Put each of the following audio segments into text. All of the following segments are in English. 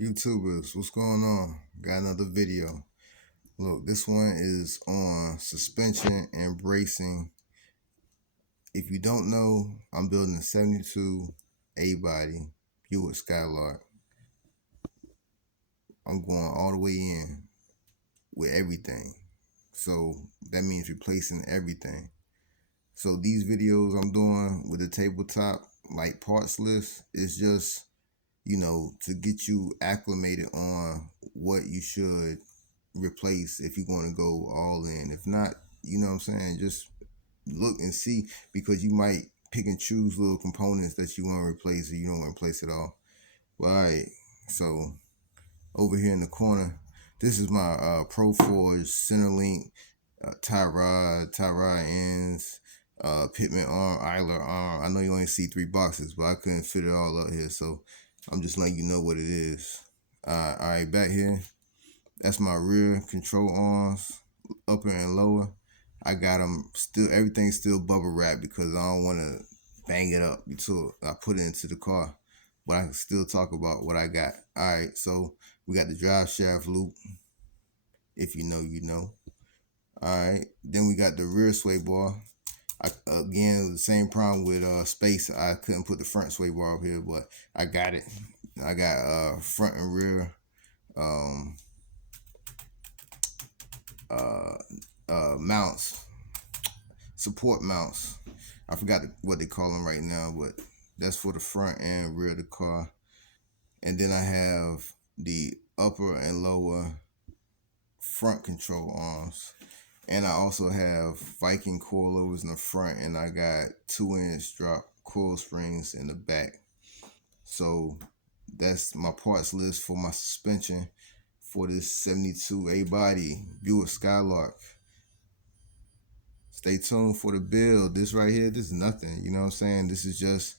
YouTubers, what's going on? Got another video. Look, this one is on suspension and bracing. If you don't know, I'm building a 72 A-body Buick Skylark. I'm going all the way in with everything. So that means replacing everything. So these videos I'm doing with the tabletop, like parts list, is just, to get you acclimated on what you should replace if you're going to go all in. If not, you know what I'm saying, just look and see, because you might pick and choose little components that you want to replace or you don't want to replace at all. Well, all right, so over here in the corner, this is my Pro Forge Centerlink tie rod ends, Pitman arm, Eiler arm. I know you only see 3 boxes, but I couldn't fit it all up here, so I'm just letting you know what it is. All right, back here, that's my rear control arms, upper and lower. I got them still, everything's still bubble wrapped because I don't want to bang it up until I put it into the car. But I can still talk about what I got. All right, so we got the drive shaft loop. If you know, you know. All right, then we got the rear sway bar. Again, the same problem with space. I couldn't put the front sway bar up here, but I got it. I got front and rear mounts, support mounts. I forgot what they call them right now, but that's for the front and rear of the car. And then I have the upper and lower front control arms. And I also have Viking coilovers in the front, and I got 2-inch drop coil springs in the back. So that's my parts list for my suspension for this 72 A-body Buick Skylark. Stay tuned for the build. This right here, this is nothing. You know what I'm saying? This is just,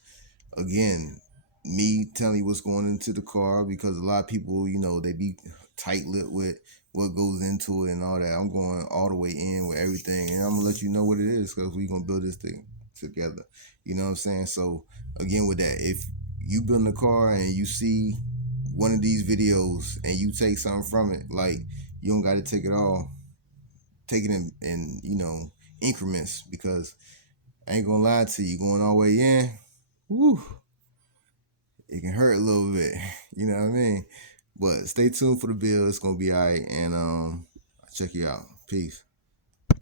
again, me telling you what's going into the car, because a lot of people, they be tight-lipped with what goes into it and all that. I'm going all the way in with everything, and I'm going to let you know what it is, because we're going to build this thing together. You know what I'm saying? So, again, with that, if you build a car and you see one of these videos and you take something from it, like, you don't got to take it all. Take it in increments, because I ain't gonna lie to you, going all the way in, woo, it can hurt a little bit, you know what I mean? But stay tuned for the build. It's gonna be all right, and I'll check you out. Peace.